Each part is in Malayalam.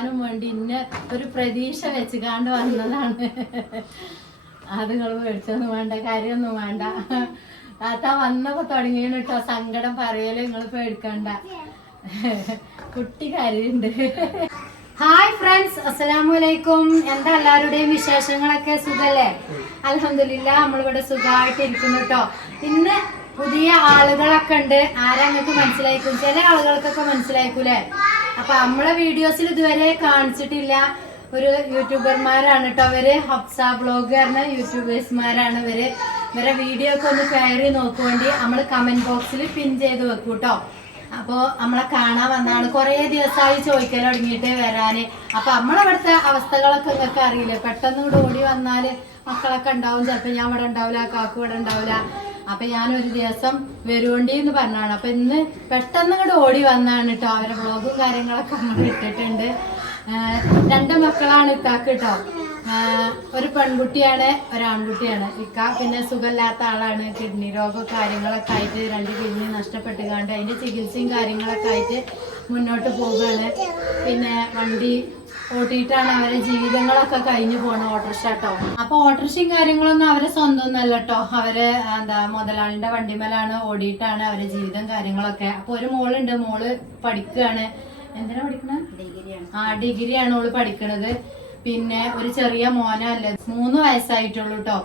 ഞാനും വേണ്ടി ഇന്ന ഒരു പ്രതീക്ഷ വെച്ച് കാണ്ട് വന്നതാണ്. അതുകൾ മേടിച്ചൊന്നും വേണ്ട കാര്യമൊന്നും വേണ്ട. താത്ത വന്നപ്പോ തുടങ്ങിയാണ് കേട്ടോ സങ്കടം പറയൽ നിങ്ങൾ പേടിക്കണ്ട. കുട്ടി കാര്യണ്ട്. ഹായ് ഫ്രണ്ട്സ് അസ്സലാമു അലൈക്കും. എന്താ എല്ലാവരുടെയും വിശേഷങ്ങളൊക്കെ സുഖല്ലേ? അലഹമില്ല നമ്മളിവിടെ സുഖമായിട്ട് ഇരിക്കുന്നു കേട്ടോ. ഇന്ന് പുതിയ ആളുകളൊക്കെ ഉണ്ട്. ആരാ നിങ്ങൾക്ക് മനസ്സിലായിക്കും? ചില ആളുകൾക്കൊക്കെ മനസ്സിലായിക്കൂലേ അപ്പൊ നമ്മളെ വീഡിയോസിൽ ഇതുവരെ കാണിച്ചിട്ടില്ല. ഒരു യൂട്യൂബർമാരാണ് കേട്ടോ അവർ. ഹബ്സ ബ്ലോഗ് പറഞ്ഞ യൂട്യൂബേഴ്സ്മാരാണ് ഇവർ. ഇവരെ വീഡിയോ ഒക്കെ ഒന്ന് കയറി നോക്കുവേണ്ടി നമ്മൾ കമന്റ് ബോക്സിൽ പിൻ ചെയ്ത് വെക്കും കേട്ടോ അപ്പോ നമ്മളെ കാണാൻ വന്നാണ് കുറേ ദിവസമായി ചോദിക്കൽ തുടങ്ങിയിട്ട് വരാന്. അപ്പൊ നമ്മളവിടുത്തെ അവസ്ഥകളൊക്കെ നിങ്ങൾക്ക് അറിയില്ലേ? പെട്ടെന്ന് കൂടെ ഓടി വന്നാൽ മക്കളൊക്കെ ഉണ്ടാവും. ചിലപ്പോ ഞാൻ ഇവിടെ ഉണ്ടാവില്ല കാക്കു ഇവിടെ ഉണ്ടാവില്ല അപ്പൊ ഞാൻ ഒരു ദിവസം വരുവണ്ടി എന്ന് പറഞ്ഞാണ് അപ്പൊ ഇന്ന് പെട്ടെന്ന് ഇങ്ങോട്ട് ഓടി വന്നാണ് കേട്ടോ അവരെ ബ്ലോഗും കാര്യങ്ങളൊക്കെ നമ്മൾ ഇട്ടിട്ടുണ്ട്. രണ്ട് മക്കളാണ് ഇത്താക്ക് കേട്ടോ ഒരു പെൺകുട്ടിയാണ് ഒരാൺകുട്ടിയാണ് ഇക്ക പിന്നെ സുഖമില്ലാത്ത ആളാണ്. കിഡ്നി രോഗം കാര്യങ്ങളൊക്കെ ആയിട്ട് രണ്ട് കിഡ്നി നഷ്ടപ്പെട്ട് കണ്ട് അതിന്റെ ചികിത്സയും കാര്യങ്ങളൊക്കെ ആയിട്ട് മുന്നോട്ട് പോവുകയാണ് പിന്നെ വണ്ടി ഓട്ടിയിട്ടാണ് അവരെ ജീവിതങ്ങളൊക്കെ കഴിഞ്ഞു പോണ ഓട്ടോറിക്ഷ കേട്ടോ അപ്പൊ ഓട്ടോറിക്ഷയും കാര്യങ്ങളൊന്നും അവരെ സ്വന്തം ഒന്നല്ല കേട്ടോ അവർ എന്താ മുതലാളിന്റെ വണ്ടിമേലാണ് ഓടിയിട്ടാണ് അവരെ ജീവിതം കാര്യങ്ങളൊക്കെ. അപ്പൊ ഒരു മോളുണ്ട് മോൾ പഠിക്കുകയാണ്. എന്തിനാ പഠിക്കണ? ഡിഗ്രിയാണ്. ആ ഡിഗ്രിയാണ് ഓൾ പഠിക്കണത്. പിന്നെ ഒരു ചെറിയ മോനല്ലേ മൂന്ന് വയസ്സായിട്ടുള്ളൂ കേട്ടോ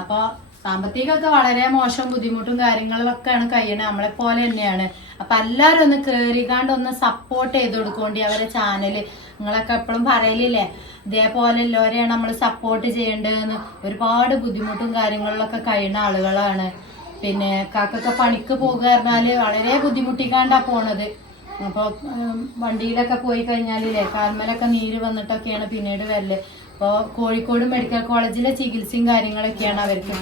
അപ്പൊ സാമ്പത്തികമൊക്കെ വളരെ മോശം ബുദ്ധിമുട്ടും കാര്യങ്ങളൊക്കെയാണ് കഴിയണത് നമ്മളെ പോലെ തന്നെയാണ്. അപ്പൊ എല്ലാരും ഒന്ന് കേറിക്കാണ്ട് ഒന്ന് സപ്പോർട്ട് ചെയ്ത് കൊടുക്കോണ്ടി അവരെ ചാനൽ നിങ്ങളൊക്കെ എപ്പോഴും പറയലില്ലേ? ഇതേപോലെ എല്ലാവരെയാണ് നമ്മൾ സപ്പോർട്ട് ചെയ്യേണ്ടതെന്ന്. ഒരുപാട് ബുദ്ധിമുട്ടും കാര്യങ്ങളിലൊക്കെ കഴിയുന്ന ആളുകളാണ്. പിന്നെ കാക്കൊക്കെ പണിക്ക് പോകുക പറഞ്ഞാൽ വളരെ ബുദ്ധിമുട്ടിക്കാണ്ടാ പോണത്. അപ്പോൾ വണ്ടിയിലൊക്കെ പോയി കഴിഞ്ഞാലില്ലേ കാൽമലൊക്കെ നീര് വന്നിട്ടൊക്കെയാണ് പിന്നീട് വരൽ. അപ്പോൾ കോഴിക്കോട് മെഡിക്കൽ കോളേജിലെ ചികിത്സയും കാര്യങ്ങളൊക്കെയാണ് അവർക്ക്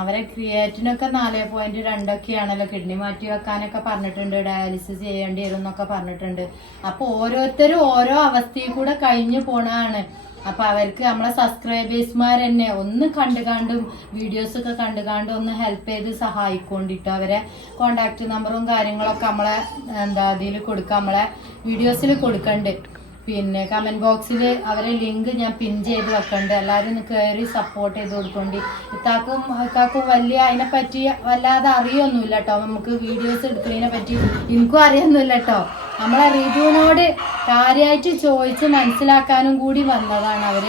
അവരെ ക്രിയേറ്റിനൊക്കെ നാല് പോയിന്റ് രണ്ടൊക്കെയാണല്ലോ കിഡ്നി മാറ്റി വെക്കാനൊക്കെ പറഞ്ഞിട്ടുണ്ട് ഡയാലിസിസ് ചെയ്യേണ്ടി വരും എന്നൊക്കെ പറഞ്ഞിട്ടുണ്ട്. അപ്പൊ ഓരോരുത്തരും ഓരോ അവസ്ഥയിൽ കൂടെ കഴിഞ്ഞു പോണതാണ്. അപ്പൊ അവർക്ക് നമ്മളെ സബ്സ്ക്രൈബേഴ്സ്മാർ തന്നെ ഒന്ന് കണ്ടു കണ്ടും വീഡിയോസ് ഒക്കെ കണ്ടു കണ്ടും ഒന്ന് ഹെൽപ്പ് ചെയ്ത് സഹായിക്കൊണ്ടിട്ടോ അവരെ കോണ്ടാക്ട് നമ്പറും കാര്യങ്ങളൊക്കെ നമ്മളെ എന്താ ഇതിൽ കൊടുക്കാം നമ്മളെ വീഡിയോസിൽ കൊടുക്കണ്ട്. പിന്നെ കമന്റ് ബോക്സിൽ അവരെ ലിങ്ക് ഞാൻ പിൻ ചെയ്ത് വെക്കണ്ട്. എല്ലാവരും കയറി സപ്പോർട്ട് ചെയ്ത് കൊടുക്കണ്ടി ഇത്താക്കും ഇക്കാക്കും വലിയ അതിനെ പറ്റി വല്ലാതെ അറിയൊന്നുമില്ല കേട്ടോ നമുക്ക് വീഡിയോസ് എടുക്കുന്നതിനെ പറ്റി എനിക്കും അറിയൊന്നുമില്ല കേട്ടോ നമ്മളെ റിജുവിനോട് കാര്യമായിട്ട് ചോദിച്ച് മനസ്സിലാക്കാനും കൂടി വന്നതാണ് അവർ.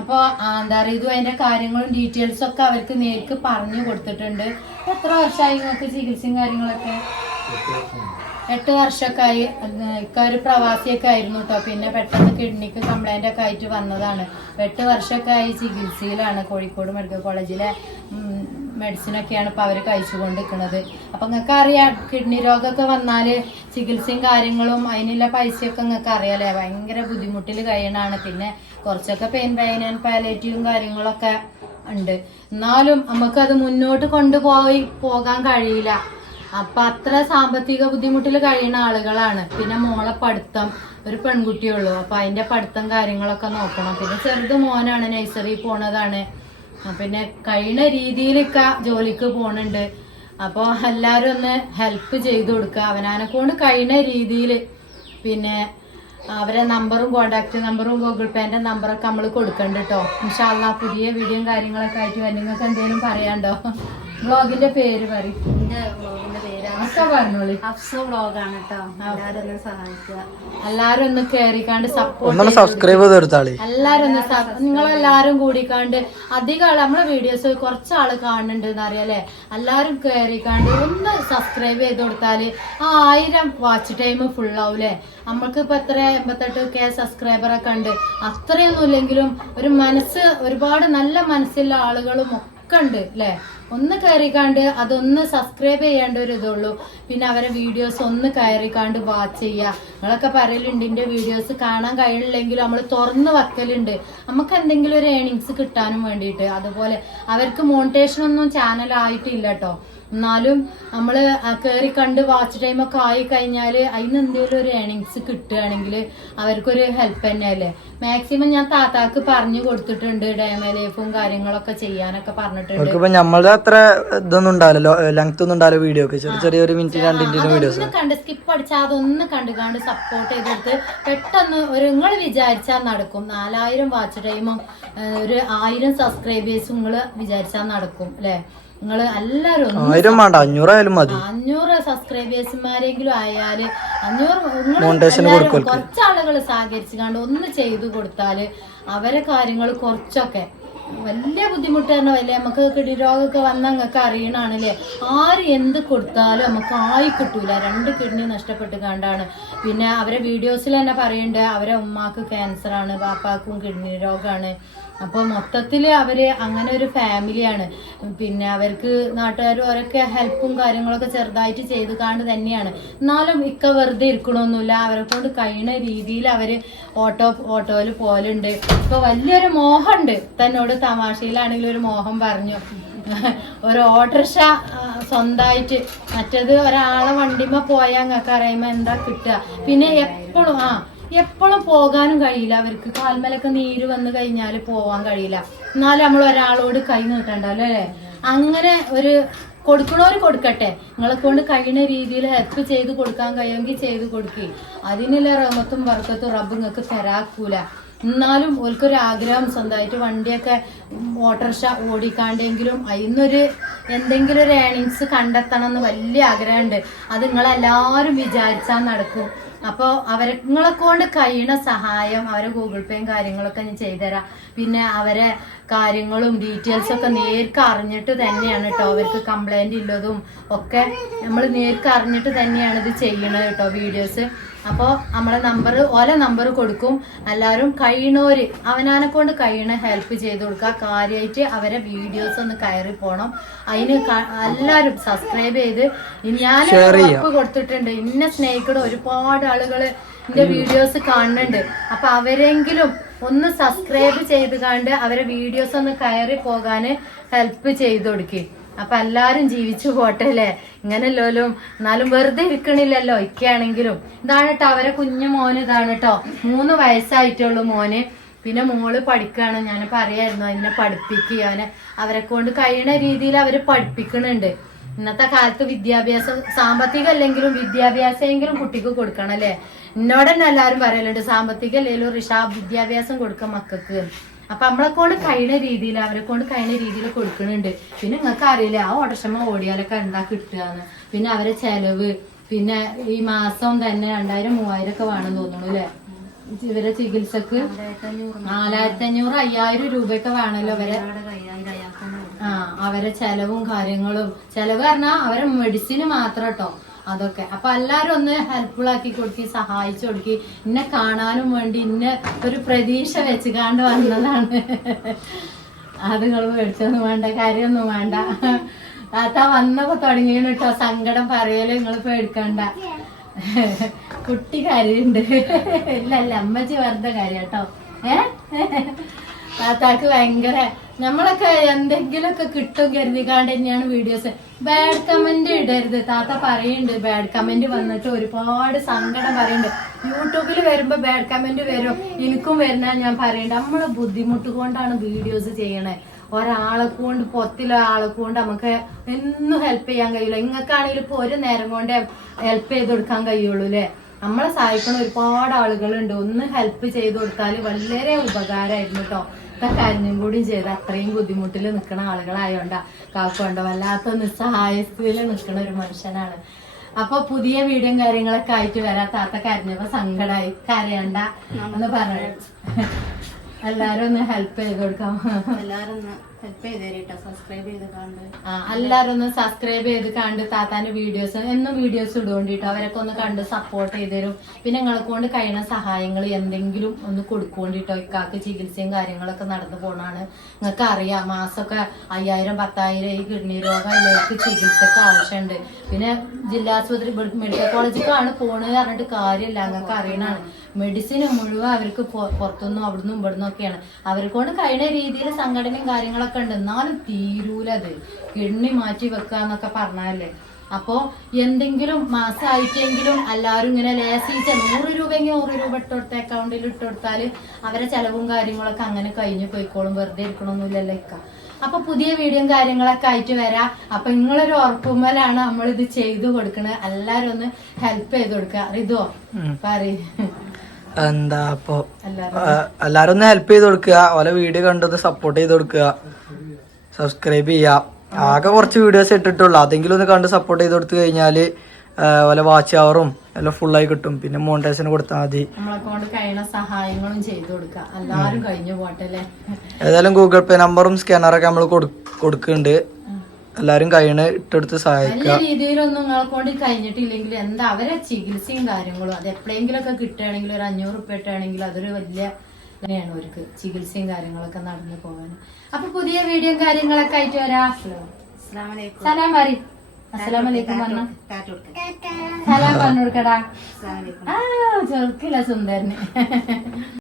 അപ്പോൾ എന്താ പറയുക ഇതും അതിന്റെ കാര്യങ്ങളും ഡീറ്റെയിൽസും ഒക്കെ അവർക്ക് നേരിട്ട് പറഞ്ഞു കൊടുത്തിട്ടുണ്ട്. എത്ര വർഷമായി നിങ്ങൾക്ക് ചികിത്സയും കാര്യങ്ങളൊക്കെ? എട്ട് വർഷമൊക്കെ ആയി ഇക്ക ഒരു പ്രവാസിയൊക്കെ ആയിരുന്നു കേട്ടോ പിന്നെ പെട്ടെന്ന് കിഡ്നിക്ക് കംപ്ലൈന്റ് ഒക്കെ ആയിട്ട് വന്നതാണ്. എട്ട് വർഷമൊക്കെ ആയി ചികിത്സയിലാണ് കോഴിക്കോട് മെഡിക്കൽ കോളേജിലെ മെഡിസിൻ ഒക്കെയാണ് ഇപ്പൊ അവർ കഴിച്ചുകൊണ്ടിരിക്കുന്നത്. അപ്പൊ നിങ്ങൾക്ക് അറിയാം കിഡ്നി രോഗമൊക്കെ വന്നാൽ ചികിത്സയും കാര്യങ്ങളും അതിനുള്ള പൈസയൊക്കെ നിങ്ങൾക്ക് അറിയാലേ ഭയങ്കര ബുദ്ധിമുട്ടിൽ കഴിയണാണ്. പിന്നെ കുറച്ചൊക്കെ പെയിൻ പെയിൻ ആൻഡ് പാലേറ്റീവും കാര്യങ്ങളൊക്കെ ഉണ്ട്. എന്നാലും നമുക്കത് മുന്നോട്ട് കൊണ്ടുപോയി പോകാൻ കഴിയില്ല. അപ്പൊ അത്ര സാമ്പത്തിക ബുദ്ധിമുട്ടിൽ കഴിയുന്ന ആളുകളാണ്. പിന്നെ മോളെ പഠിത്തം ഒരു പെൺകുട്ടിയുള്ളൂ അപ്പൊ അതിന്റെ പഠിത്തം കാര്യങ്ങളൊക്കെ നോക്കണം. പിന്നെ ചെറുത് മോനാണ് നഴ്സറി പോണതാണ്. പിന്നെ കഴിയുന്ന രീതിയിലൊക്കെ ജോലിക്ക് പോണുണ്ട്. അപ്പോൾ എല്ലാവരും ഒന്ന് ഹെൽപ്പ് ചെയ്തു കൊടുക്കുക. അവനാനെ കൊണ്ട് കഴിയുന്ന രീതിയിൽ പിന്നെ അവരെ നമ്പറും കോണ്ടാക്ട് നമ്പറും ഗൂഗിൾ പേന്റെ നമ്പറൊക്കെ നമ്മൾ കൊടുക്കണ്ട കേട്ടോ ഇൻഷാല്ല പുതിയ വീഡിയോയും കാര്യങ്ങളൊക്കെ ആയിട്ട്. നിങ്ങൾക്ക് എന്തെങ്കിലും പറയാണ്ടോ? ബ്ലോഗിന്റെ പേര് പറയും. എന്റെ പറഞ്ഞോളി. അഫ്സ കേട്ടോ എല്ലാവരും ഒന്ന് സഹായിക്കുക. എല്ലാരും ഒന്ന് കേറിക്കാണ്ട് സപ്പോർട്ട് സബ്സ്ക്രൈബ് എല്ലാരും ഒന്ന് നിങ്ങളെല്ലാരും കൂടിക്കാണ്ട് അധികം ആൾ നമ്മളെ വീഡിയോസ് കുറച്ച് ആൾ കാണുന്നുണ്ട് എന്നറിയാലേ എല്ലാരും കേറിക്കാണ്ട് ഒന്ന് സബ്സ്ക്രൈബ് ചെയ്ത് കൊടുത്താൽ ആ ആയിരം വാച്ച് ടൈം ഫുൾ ആവൂലേ? നമ്മൾക്ക് ഇപ്പൊ എത്ര എൺപത്തെട്ട് കെ സബ്സ്ക്രൈബർ ഒക്കെ ഉണ്ട്. അത്രയൊന്നും ഇല്ലെങ്കിലും ഒരു മനസ്സ് ഒരുപാട് നല്ല മനസ്സുള്ള ആളുകളും ഒക്കെ ഉണ്ട് അല്ലേ? ഒന്ന് കയറിക്കാണ്ട് അതൊന്ന് സബ്സ്ക്രൈബ് ചെയ്യേണ്ട ഒരു ഇതുള്ളൂ. പിന്നെ അവരെ വീഡിയോസ് ഒന്ന് കയറിക്കാണ്ട് വാച്ച് ചെയ്യുക നിങ്ങളൊക്കെ പറയലുണ്ട് ഇതിന്റെ വീഡിയോസ് കാണാൻ കഴിയില്ലെങ്കിലും നമ്മൾ തുറന്ന് വെക്കലുണ്ട്. നമുക്ക് എന്തെങ്കിലും ഒരു ഏണിങ്സ് കിട്ടാനും വേണ്ടിയിട്ട്. അതുപോലെ അവർക്ക് മോണിറ്റേഷൻ ഒന്നും ചാനൽ ആയിട്ടില്ല കേട്ടോ എന്നാലും നമ്മൾ കയറി കണ്ട് വാച്ച് ടൈമൊക്കെ ആയി കഴിഞ്ഞാൽ അതിന് എന്തെങ്കിലും ഒരു ഏണിങ്സ് കിട്ടുകയാണെങ്കിൽ അവർക്കൊരു ഹെൽപ്പ് തന്നെയല്ലേ? മാക്സിമം ഞാൻ താത്താക്ക് പറഞ്ഞു കൊടുത്തിട്ടുണ്ട് ലൈഫും കാര്യങ്ങളൊക്കെ ചെയ്യാനൊക്കെ പറഞ്ഞിട്ടുണ്ട്. നമ്മളുടെ അത്ര ഇതൊന്നും ഉണ്ടാവില്ലല്ലോ ലെങ്ത് ഒന്നും ഉണ്ടാവില്ല വീഡിയോ ഒക്കെ. ചെറിയ ചെറിയ ഒരു മിനിറ്റ് രണ്ടിന്റെ വീഡിയോസ് കണ്ട് സ്കിപ്പ് അടിച്ചാൽ അതൊന്ന് കണ്ട് കണ്ട് സപ്പോർട്ട് ചെയ്തെടുത്ത് പെട്ടെന്ന് ഒരു നിങ്ങൾ വിചാരിച്ചാൽ നടക്കും. നാലായിരം വാച്ച് ടൈമും ഒരു ആയിരം സബ്സ്ക്രൈബേഴ്സും നിങ്ങൾ വിചാരിച്ചാൽ നടക്കും അല്ലേ? നിങ്ങൾ എല്ലാവരും ആയിരം വേണ്ട അഞ്ഞൂറായാലും മതി. അഞ്ഞൂറ് സബ്സ്ക്രൈബേഴ്സുമാരെങ്കിലും ആയാൽ അഞ്ഞൂറ് കുറച്ചാളുകൾ സഹകരിച്ച് കണ്ട് ഒന്ന് ചെയ്തു കൊടുത്താൽ അവരെ കാര്യങ്ങൾ കുറച്ചൊക്കെ വലിയ ബുദ്ധിമുട്ട് തന്നെ വലിയ നമുക്ക് കിടി രോഗമൊക്കെ വന്ന നിങ്ങൾക്ക് അറിയണാണല്ലേ? ആര് എന്ത് കൊടുത്താലും നമുക്ക് ആയി കിട്ടൂല. രണ്ട് കിഡ്നി നഷ്ടപ്പെട്ട് കണ്ടാണ് പിന്നെ അവരെ വീഡിയോസിൽ തന്നെ പറയുന്നുണ്ട് അവരെ ഉമ്മാക്ക് ക്യാൻസർ ആണ് പാപ്പാക്കും കിഡ്നി രോഗമാണ് അപ്പോൾ മൊത്തത്തിൽ അവർ അങ്ങനെ ഒരു ഫാമിലിയാണ് പിന്നെ അവർക്ക് നാട്ടുകാർ ഓരൊക്കെ ഹെൽപ്പും കാര്യങ്ങളൊക്കെ ചെറുതായിട്ട് ചെയ്ത് കാണ്ട് തന്നെയാണ്. എന്നാലും ഇക്ക വെറുതെ ഇരിക്കണമൊന്നുമില്ല അവരെ കൊണ്ട് കഴിയുന്ന രീതിയിൽ അവർ ഓട്ടോ ഓട്ടോയിൽ പോലുണ്ട് ഇപ്പൊ വലിയൊരു മോഹമുണ്ട്. തന്നോട് തമാശയിലാണെങ്കിലും ഒരു മോഹം പറഞ്ഞു. ഒരു ഓട്ടോറിക്ഷ സ്വന്തമായിട്ട്. മറ്റേത് ഒരാളെ വണ്ടിമ പോയാൽ ഞങ്ങൾക്ക് എന്താ കിട്ടുക? പിന്നെ എപ്പോഴും ആ എപ്പോഴും പോകാനും കഴിയില്ല അവർക്ക്. കാൽമലൊക്കെ നീര് വന്നു കഴിഞ്ഞാൽ പോവാൻ കഴിയില്ല. എന്നാലും നമ്മൾ ഒരാളോട് കൈ നീട്ടണ്ടല്ലോ അല്ലേ? അങ്ങനെ ഒരു കൊടുക്കണവർ കൊടുക്കട്ടെ. നിങ്ങളെ കൊണ്ട് കഴിയുന്ന രീതിയിൽ ഹെൽപ്പ് ചെയ്ത് കൊടുക്കാൻ കഴിയുമെങ്കിൽ ചെയ്ത് കൊടുക്കുക അതിനുള്ള റഹമത്തും വർക്കത്തും റബ്ബ് നിങ്ങൾക്ക് തരാക്കൂല. എന്നാലും ഓൽക്കൊരു ആഗ്രഹം സ്വന്തമായിട്ട് വണ്ടിയൊക്കെ ഓട്ടോറിക്ഷ ഓടിക്കാണ്ടെങ്കിലും അതിന്നൊരു എന്തെങ്കിലും ഒരു ഏണിങ്സ് കണ്ടെത്തണം എന്ന് വലിയ ആഗ്രഹമുണ്ട്. അത് നിങ്ങളെല്ലാവരും വിചാരിച്ചാൽ നടക്കും. അപ്പോൾ അവരെ കൊണ്ട് കഴിയണ സഹായം അവരെ ഗൂഗിൾ പേയും കാര്യങ്ങളൊക്കെ ഞാൻ ചെയ്തുതരാം. പിന്നെ അവരെ കാര്യങ്ങളും ഡീറ്റെയിൽസും ഒക്കെ നേർക്ക് അറിഞ്ഞിട്ട് തന്നെയാണ് കേട്ടോ അവർക്ക് കംപ്ലൈന്റ് ഇല്ലതും ഒക്കെ നമ്മൾ നേർക്ക് അറിഞ്ഞിട്ട് തന്നെയാണ് ഇത് ചെയ്യണത് കേട്ടോ വീഡിയോസ് അപ്പോൾ നമ്മളെ നമ്പർ ഓല നമ്പർ കൊടുക്കും. എല്ലാവരും കഴിയണോര് അവനാനെ കൊണ്ട് കഴിയണ ഹെൽപ്പ് ചെയ്ത് കൊടുക്കുക. കാര്യമായിട്ട് അവരെ വീഡിയോസ് ഒന്ന് കയറി പോണം. അതിന് എല്ലാവരും സബ്സ്ക്രൈബ് ചെയ്ത്. ഞാൻ ഉറപ്പ് കൊടുത്തിട്ടുണ്ട്. ഇന്നെ സ്നേഹിക്കണ ഒരുപാട് ആളുകൾ എന്റെ വീഡിയോസ് കാണുന്നുണ്ട്. അപ്പൊ അവരെങ്കിലും ഒന്ന് സബ്സ്ക്രൈബ് ചെയ്ത് കണ്ട് അവരെ വീഡിയോസ് ഒന്ന് കയറി പോകാന് ഹെൽപ്പ് ചെയ്ത് കൊടുക്കുക അപ്പൊ എല്ലാരും ജീവിച്ചു പോട്ടെ അല്ലേ? ഇങ്ങനല്ലോലും. എന്നാലും വെറുതെ ഇരിക്കണില്ലല്ലോ ഇക്കാണെങ്കിലും ഇതാണ് കേട്ടോ അവരെ കുഞ്ഞു മോന് ഇതാണ് കേട്ടോ മൂന്ന് വയസ്സായിട്ടുള്ളൂ മോന്. പിന്നെ മോൾ പഠിക്കാണ്. ഞാൻ പറയായിരുന്നു അതിനെ പഠിപ്പിക്കുക അവനെ അവരെ കൊണ്ട് കഴിയുന്ന രീതിയിൽ അവർ പഠിപ്പിക്കണുണ്ട്. ഇന്നത്തെ കാലത്ത് വിദ്യാഭ്യാസം സാമ്പത്തികം അല്ലെങ്കിലും വിദ്യാഭ്യാസമെങ്കിലും കുട്ടിക്ക് കൊടുക്കണം അല്ലേ? എന്നോട് തന്നെ എല്ലാവരും പറയലുണ്ട് സാമ്പത്തികം അല്ലെങ്കിലും റിഷ വിദ്യാഭ്യാസം കൊടുക്ക മക്കൾക്ക്. അപ്പൊ നമ്മളെ കൊണ്ട് കഴിയുന്ന രീതിയിൽ അവരെ കൊണ്ട് കഴിയുന്ന രീതിയിൽ കൊടുക്കുന്നുണ്ട് പിന്നെ നിങ്ങൾക്ക് അറിയില്ല ആ ഓട്ടക്ഷമ ഓടിയാലൊക്കെ എന്താ കിട്ടുകയെന്ന്. പിന്നെ അവരെ ചെലവ് പിന്നെ ഈ മാസം തന്നെ രണ്ടായിരം മൂവായിരം ഒക്കെ വേണം തോന്നുന്നു അല്ലേ? ഇവരെ ചികിത്സക്ക് നാലായിരത്തി അഞ്ഞൂറ് അയ്യായിരം രൂപയൊക്കെ വേണമല്ലോ അവരെ? ആ അവരെ ചെലവും കാര്യങ്ങളും. ചെലവ് പറഞ്ഞാൽ അവരെ മെഡിസിന് മാത്രം കേട്ടോ. അതൊക്കെ. അപ്പൊ എല്ലാരും ഒന്ന് ഹെൽപ്ഫുൾ ആക്കി കൊടുക്കി സഹായിച്ചു കൊടുക്കി. ഇന്നെ കാണാനും വേണ്ടി ഇന്നെ ഒരു പ്രതീക്ഷ വെച്ച് കാണ്ട് വന്നതാണ്. അത് നിങ്ങൾ വേണ്ട കാര്യമൊന്നും വേണ്ട. താത്ത വന്നപ്പോ തുടങ്ങിയാണ് കേട്ടോ സങ്കടം പറയൽ നിങ്ങൾ പേടിക്കണ്ട കുട്ടി കാര്യണ്ട്. ഇല്ല ഇല്ല അമ്മച്ചി വെറുതെ കാര്യം കേട്ടോ. ഏ? താത്താക്ക് ഭയങ്കര നമ്മളൊക്കെ എന്തെങ്കിലുമൊക്കെ കിട്ടും കരുതിക്കാണ്ട് തന്നെയാണ് വീഡിയോസ് ബാഡ് കമന്റ് ഇടരുത്. താത്ത പറയുന്നുണ്ട് ബാഡ് കമന്റ് വന്നിട്ട് ഒരുപാട് സങ്കടം പറയുന്നുണ്ട് യൂട്യൂബിൽ വരുമ്പോ ബാഡ് കമന്റ് വരും. എനിക്കും വരുന്ന ഞാൻ പറയുന്നുണ്ട് നമ്മളെ ബുദ്ധിമുട്ട് കൊണ്ടാണ് വീഡിയോസ് ചെയ്യണേ. ഒരാളെ കൊണ്ട് പൊത്തിലെ ആളെ കൊണ്ട് നമുക്ക് എന്നും ഹെൽപ്പ് ചെയ്യാൻ കഴിയില്ല. നിങ്ങൾക്കാണെങ്കിലും ഇപ്പൊ ഒരു നേരം കൊണ്ട് ഹെൽപ്പ് ചെയ്ത് കൊടുക്കാൻ കഴിയുള്ളൂ അല്ലേ നമ്മളെ സഹായിക്കുന്ന ഒരുപാട് ആളുകളുണ്ട്. ഒന്ന് ഹെൽപ്പ് ചെയ്ത് കൊടുത്താൽ വളരെ ഉപകാരമായിരുന്നു കേട്ടോ ഇതൊക്കെ കഞ്ഞും കൂടി ചെയ്ത് അത്രയും ബുദ്ധിമുട്ടിൽ നിൽക്കുന്ന ആളുകളായോണ്ടാ കാക്കോണ്ട വല്ലാത്ത നിസ്സഹായസ്ഥയിൽ നിൽക്കുന്ന ഒരു മനുഷ്യനാണ്. അപ്പൊ പുതിയ വീഡിയോയും കാര്യങ്ങളൊക്കെ ആയിട്ട് വരാ താത്ത കരഞ്ഞപ്പോ സങ്കടായി. കരയണ്ട എന്ന് പറഞ്ഞു. എല്ലാരും ഒന്ന് ഹെൽപ്പ് ചെയ്ത് കൊടുക്കാം. എല്ലാരും ഹെൽപ്പ് സബ്സ്ക്രൈബ് ചെയ്ത് കണ്ട്. ആ ഒന്ന് സബ്സ്ക്രൈബ് ചെയ്ത് കണ്ട് താത്താന്റെ വീഡിയോസ് എന്നും വീഡിയോസ് ഇടുകൊണ്ടിട്ടോ അവരൊക്കെ ഒന്ന് കണ്ട് സപ്പോർട്ട് ചെയ്ത് തരും പിന്നെ നിങ്ങളെ കൊണ്ട് കഴിയുന്ന സഹായങ്ങൾ എന്തെങ്കിലും ഒന്ന് കൊടുക്കൊണ്ടിട്ടോ ഇക്കാക്ക് ചികിത്സയും കാര്യങ്ങളൊക്കെ നടന്നു പോണാണ്. നിങ്ങൾക്ക് അറിയാം മാസമൊക്കെ അയ്യായിരം പത്തായിരം ഈ കിഡ്നി രോഗം എല്ലാവർക്കും ചികിത്സക്ക് ആവശ്യമുണ്ട്. പിന്നെ ജില്ലാ ആശുപത്രി മെഡിക്കൽ കോളേജിലേക്കാണ് പോണത് പറഞ്ഞിട്ട് കാര്യമില്ല നിങ്ങൾക്ക് അറിയണാണ് മെഡിസിൻ മുഴുവൻ അവർക്ക് പുറത്തുനിന്നും അവിടുന്നും ഇവിടുന്നും ഒക്കെയാണ്. അവരെ കൊണ്ട് കഴിയുന്ന രീതിയിൽ സംഘടനയും കാര്യങ്ങളൊക്കെ കാര്യങ്ങളൊക്കെ ഉണ്ട് എന്നാലും തീരൂലത് എണ്ണി മാറ്റി വെക്കാന്നൊക്കെ പറഞ്ഞാലേ അപ്പോ എന്തെങ്കിലും മാസമായിട്ടെങ്കിലും എല്ലാവരും ഇങ്ങനെ ലേസിച്ച നൂറ് രൂപയെങ്കിൽ നൂറ് രൂപ ഇട്ട് കൊടുത്ത അക്കൗണ്ടിൽ ഇട്ട് കൊടുത്താൽ അവരെ ചെലവും കാര്യങ്ങളൊക്കെ അങ്ങനെ കഴിഞ്ഞു പോയിക്കോളും. വെറുതെ ഇരിക്കണമൊന്നുമില്ലല്ലോ ഇക്ക. അപ്പൊ പുതിയ വീഡിയോയും കാര്യങ്ങളൊക്കെ ആയിട്ട് വരാം. അപ്പൊ നിങ്ങളൊരു ഉറപ്പുമ്മലാണ് നമ്മൾ ഇത് ചെയ്തു കൊടുക്കണത് എല്ലാരും ഒന്ന് ഹെൽപ്പ് ചെയ്ത് കൊടുക്കുക റിതോ പറയ്. എന്താ അപ്പൊ? എല്ലാരും എല്ലാരും ഒന്ന് ഹെൽപ്പ് ചെയ്ത് കൊടുക്കുക. ഓലെ വീഡിയോ കണ്ടൊന്ന് സപ്പോർട്ട് ചെയ്ത് കൊടുക്കുക. സബ്സ്ക്രൈബ് ചെയ്യാം. ആകെ കുറച്ച് വീഡിയോസ് ഇട്ടിട്ടുള്ളൂ. അതെങ്കിലും ഒന്ന് കണ്ട് സപ്പോർട്ട് ചെയ്ത് കൊടുത്തു കഴിഞ്ഞാൽ വല്ല വാച്ച് അവറും എല്ലാം ഫുള്ളായി കിട്ടും. പിന്നെ മോണ്ടേഷൻ കൊടുത്താൽ മതി. സഹായങ്ങളും ചെയ്തു കൊടുക്കുക എല്ലാരും കഴിഞ്ഞു പോട്ടെ ഏതായാലും ഗൂഗിൾ പേ നമ്പറും സ്കാനറൊക്കെ നമ്മൾ കൊടുക്കുന്നുണ്ട് എല്ലാരും കഴിയണ ഇട്ടെടുത്ത് സഹായിക്കുക രീതിയിലൊന്നും നിങ്ങളെ കൊണ്ട് കഴിഞ്ഞിട്ടില്ലെങ്കിൽ എന്താ? അവരെ ചികിത്സയും കാര്യങ്ങളും അത് എപ്പോഴെങ്കിലും ഒക്കെ കിട്ടുകയാണെങ്കിൽ ഒരു അഞ്ഞൂറ് ഉപ്പ ഇട്ടാണെങ്കിൽ അതൊരു വലിയ തന്നെയാണ് അവർക്ക് ചികിത്സയും കാര്യങ്ങളൊക്കെ നടന്നു പോകാൻ. അപ്പൊ പുതിയ വീഡിയോ കാര്യങ്ങളൊക്കെ ആയിട്ട് വരാം. സലാം പറ അസ്സലാം വലൈക്കും പറഞ്ഞ. സലാം പറഞ്ഞു കൊടുക്കടാ ആ ചെറുക്കില്ല സുന്ദരന്.